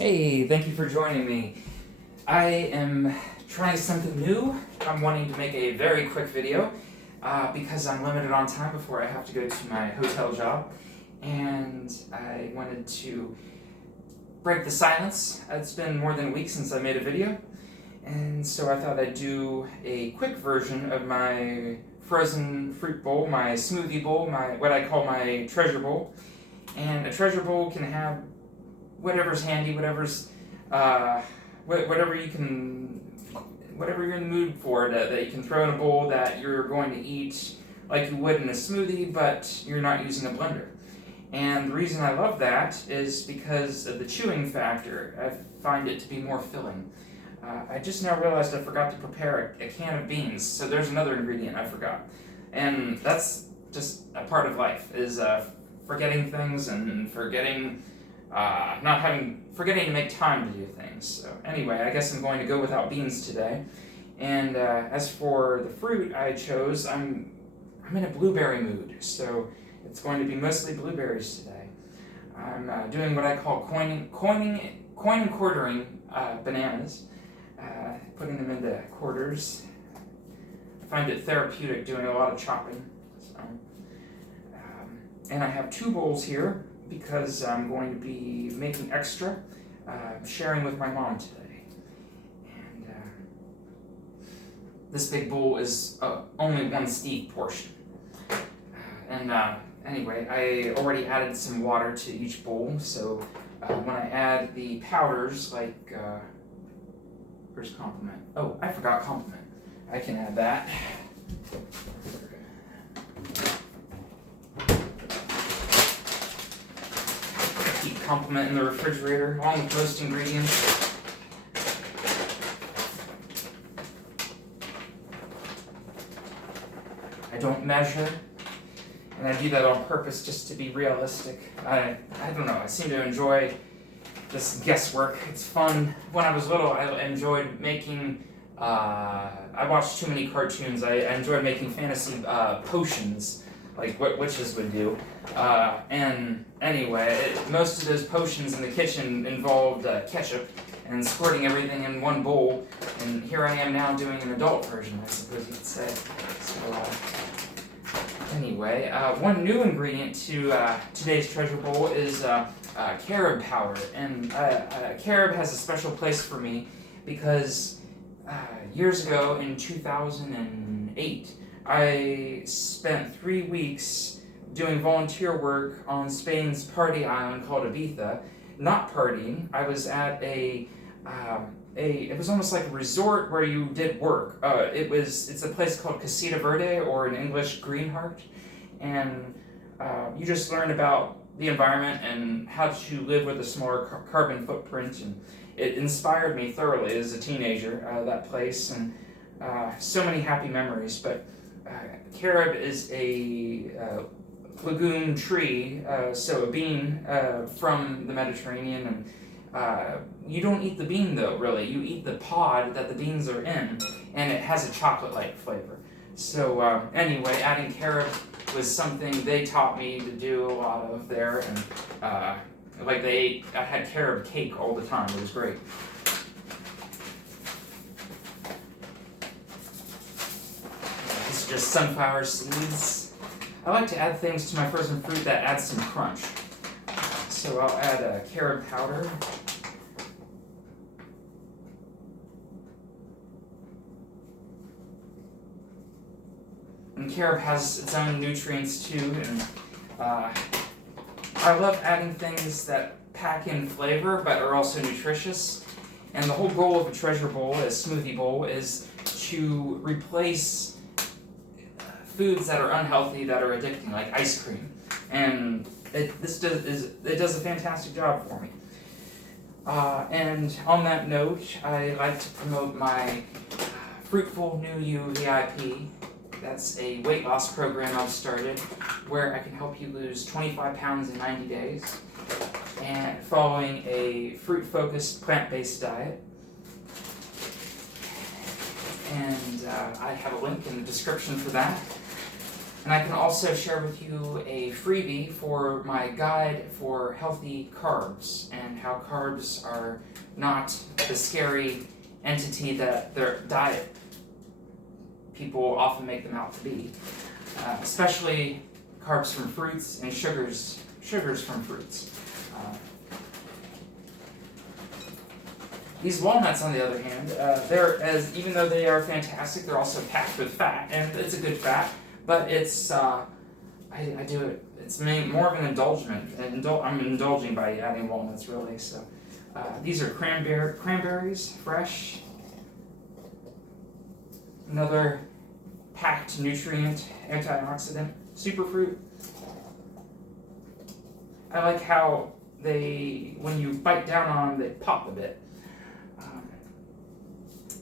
Hey, thank you for joining me. I am trying something new. I'm wanting to make a very quick video because I'm limited on time before I have to go to my hotel job, and I wanted to break the silence. It's been more than a week since I made a video, and so I thought I'd do a quick version of my frozen fruit bowl, my smoothie bowl, what I call my treasure bowl. And a treasure bowl can have whatever's handy, whatever you're in the mood for, that you can throw in a bowl that you're going to eat like you would in a smoothie, but you're not using a blender. And the reason I love that is because of the chewing factor. I find it to be more filling. I just now realized I forgot to prepare a can of beans, so there's another ingredient I forgot. And that's just a part of life, is forgetting things and forgetting to make time to do things. So anyway, I guess I'm going to go without beans today. And as for the fruit I chose, I'm in a blueberry mood, so it's going to be mostly blueberries today. I'm doing what I call coin and quartering bananas, putting them into quarters. I find it therapeutic doing a lot of chopping. So, and I have two bowls here, because I'm going to be making extra, sharing with my mom today. And this big bowl is only one steep portion. Anyway, I already added some water to each bowl, so when I add the powders, like, where's compliment? Oh, I forgot compliment. I can add that. Keep compliment in the refrigerator, along with most ingredients. I don't measure, and I do that on purpose just to be realistic. I don't know, I seem to enjoy this guesswork. It's fun. When I was little, I enjoyed making, I watched too many cartoons. I enjoyed making fantasy potions, like what witches would do. And anyway, most of those potions in the kitchen involved ketchup and squirting everything in one bowl, and here I am now doing an adult version, I suppose you could say. So anyway, one new ingredient to today's treasure bowl is carob powder, and carob has a special place for me because years ago in 2008, I spent 3 weeks doing volunteer work on Spain's party island called Ibiza. Not partying, I was at it was almost like a resort where you did work. It's a place called Casita Verde, or in English, Green Heart, and you just learn about the environment and how to live with a smaller carbon footprint, and it inspired me thoroughly as a teenager, that place, and so many happy memories. But carob is a legume tree, so a bean from the Mediterranean, and you don't eat the bean though, really. You eat the pod that the beans are in, and it has a chocolate-like flavor. So anyway, adding carob was something they taught me to do a lot of there, and I had carob cake all the time. It was great. This is just sunflower seeds. I like to add things to my frozen fruit that adds some crunch. So I'll add carob powder. And carob has its own nutrients too, and I love adding things that pack in flavor but are also nutritious. And the whole goal of a treasure bowl, a smoothie bowl, is to replace foods that are unhealthy, that are addicting, like ice cream. And it does a fantastic job for me. And on that note, I like to promote my Fruitful New You VIP. That's a weight loss program I've started where I can help you lose 25 pounds in 90 days, and following a fruit-focused, plant-based diet. And I have a link in the description for that. And I can also share with you a freebie for my guide for healthy carbs and how carbs are not the scary entity that their diet people often make them out to be. Especially carbs from fruits and sugars from fruits. These walnuts, on the other hand, even though they are fantastic, they're also packed with fat, and it's a good fat. But it's I do it. It's more of an indulgence. I'm indulging by adding walnuts, really. So these are cranberries, fresh. Another packed nutrient, antioxidant, superfruit. I like how when you bite down on them, they pop a bit.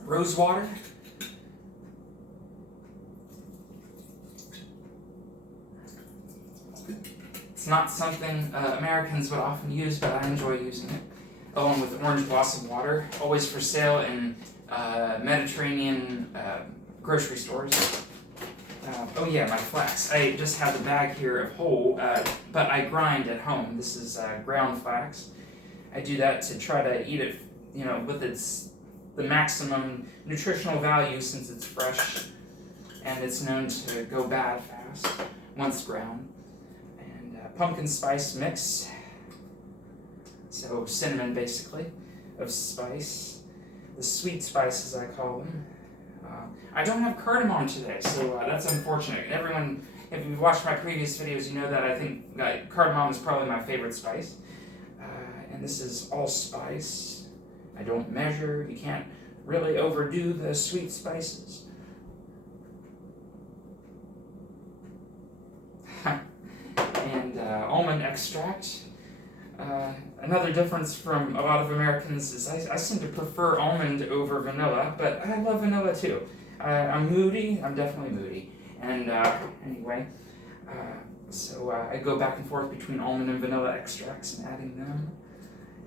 Rose water. It's not something Americans would often use, but I enjoy using it, along with orange blossom water, always for sale in Mediterranean grocery stores. Oh yeah, my flax. I just have the bag here of whole, but I grind at home. This is ground flax. I do that to try to eat it, with the maximum nutritional value since it's fresh, and it's known to go bad fast once ground. Pumpkin spice mix, so cinnamon basically, of spice, the sweet spice as I call them. I don't have cardamom today, so that's unfortunate. Everyone, if you've watched my previous videos, you know that I think cardamom is probably my favorite spice. And this is allspice. I don't measure, you can't really overdo the sweet spices. And almond extract. Another difference from a lot of Americans is I seem to prefer almond over vanilla, but I love vanilla too. I'm moody, I'm definitely moody. And anyway, so I go back and forth between almond and vanilla extracts and adding them.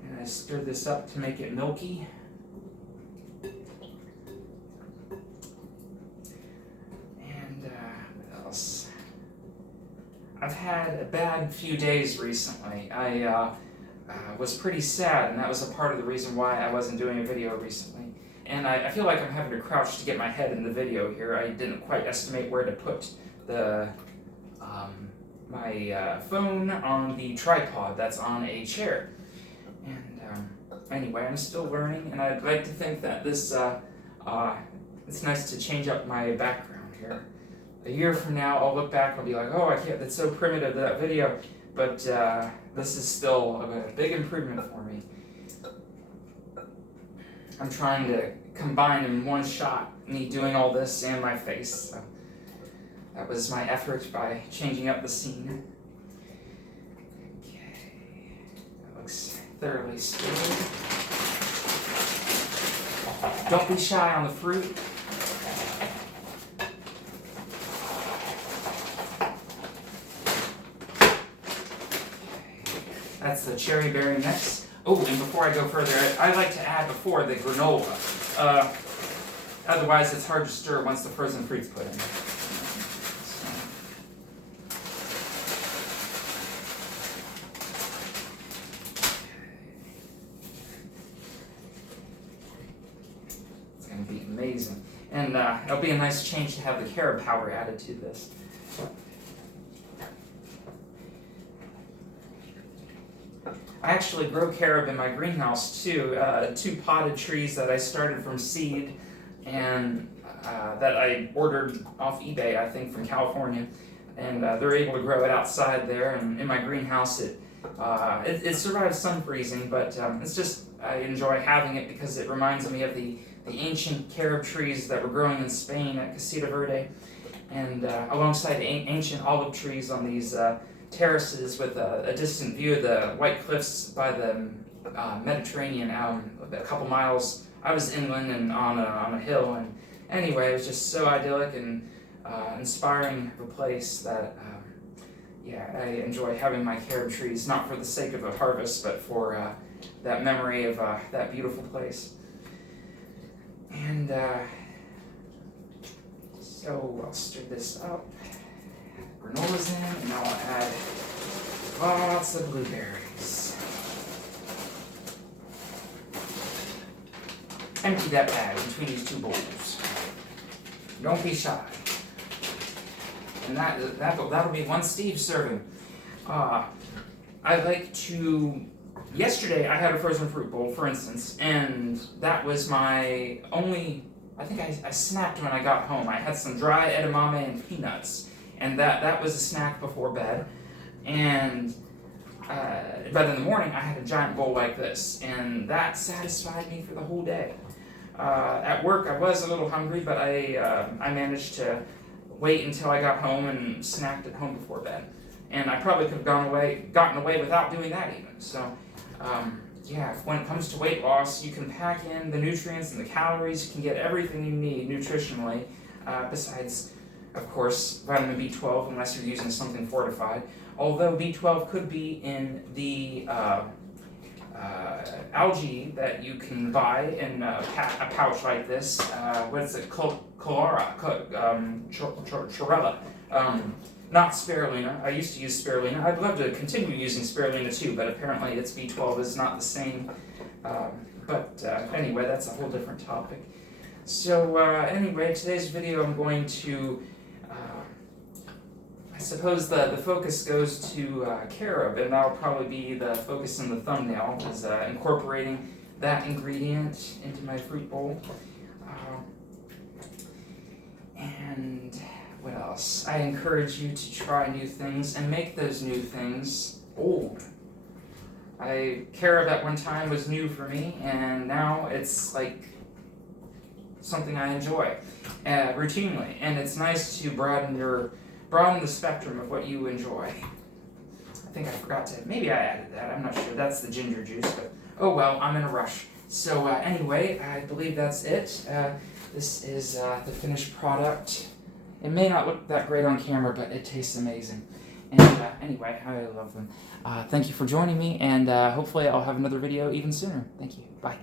And I stir this up to make it milky. And what else? I've had a bad few days recently. I was pretty sad, and that was a part of the reason why I wasn't doing a video recently. And I feel like I'm having to crouch to get my head in the video here. I didn't quite estimate where to put my phone on the tripod that's on a chair. And anyway, I'm still learning, and I'd like to think that this it's nice to change up my background here. A year from now, I'll look back and I'll be like, oh, that's so primitive, that video. But this is still a big improvement for me. I'm trying to combine in one shot me doing all this and my face. So that was my effort by changing up the scene. Okay, that looks thoroughly stirred. Don't be shy on the fruit. That's the cherry berry mix. Oh, and before I go further, I like to add before the granola. Otherwise, it's hard to stir once the frozen fruit's put in. It's going to be amazing. And it'll be a nice change to have the carob powder added to this. I actually grow carob in my greenhouse too. 2 potted trees that I started from seed and that I ordered off eBay, I think, from California. And they're able to grow it outside there. And in my greenhouse, it survives some freezing, but it's just, I enjoy having it because it reminds me of the ancient carob trees that were growing in Spain at Casita Verde. And alongside ancient olive trees on these terraces with a distant view of the white cliffs by the Mediterranean out a couple miles. I was inland and on a hill, and anyway, it was just so idyllic and inspiring of a place that I enjoy having my carob trees, not for the sake of a harvest, but for that memory of that beautiful place. And so I'll stir this up. granola's in, and now I'll add lots of blueberries. Empty that bag between these two bowls. Don't be shy. And that'll be one Steve serving. I like to. Yesterday I had a frozen fruit bowl, for instance, and that was my only. I think I snacked when I got home. I had some dry edamame and peanuts, and that was a snack before bed. And but in the morning I had a giant bowl like this, and that satisfied me for the whole day. At work I was a little hungry, but I managed to wait until I got home and snacked at home before bed. And I probably could have gotten away without doing that even. So, yeah, when it comes to weight loss, you can pack in the nutrients and the calories. You can get everything you need nutritionally, besides, of course, vitamin B12, unless you're using something fortified. Although B12 could be in the algae that you can buy in a pouch like this. What is it? Chlorella. Not spirulina. I used to use spirulina. I'd love to continue using spirulina too, but apparently its B12 is not the same. Anyway, that's a whole different topic. So anyway, today's video I'm going to, I suppose the focus goes to carob, and that'll probably be the focus in the thumbnail, is incorporating that ingredient into my fruit bowl. And what else? I encourage you to try new things and make those new things old. Carob at one time was new for me, and now it's like something I enjoy routinely, and it's nice to broaden the spectrum of what you enjoy. I think I forgot to, maybe I added that, I'm not sure. That's the ginger juice, but oh well, I'm in a rush. So anyway, I believe that's it. This is the finished product. It may not look that great on camera, but it tastes amazing. And anyway, I love them. Thank you for joining me, and hopefully I'll have another video even sooner. Thank you. Bye.